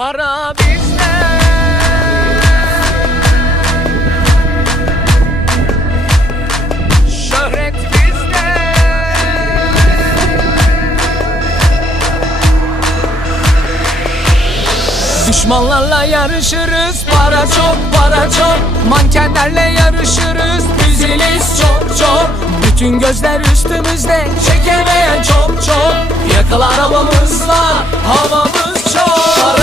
Para bizde. Şöhret bizde. Düşmanlarla yarışırız. Para çok, para çok. Mankenlerle yarışırız. Düzeliz çok çok. Bütün gözler üstümüzde. Çekemeyen çok çok. Yakalar havamız var. Havamız çok.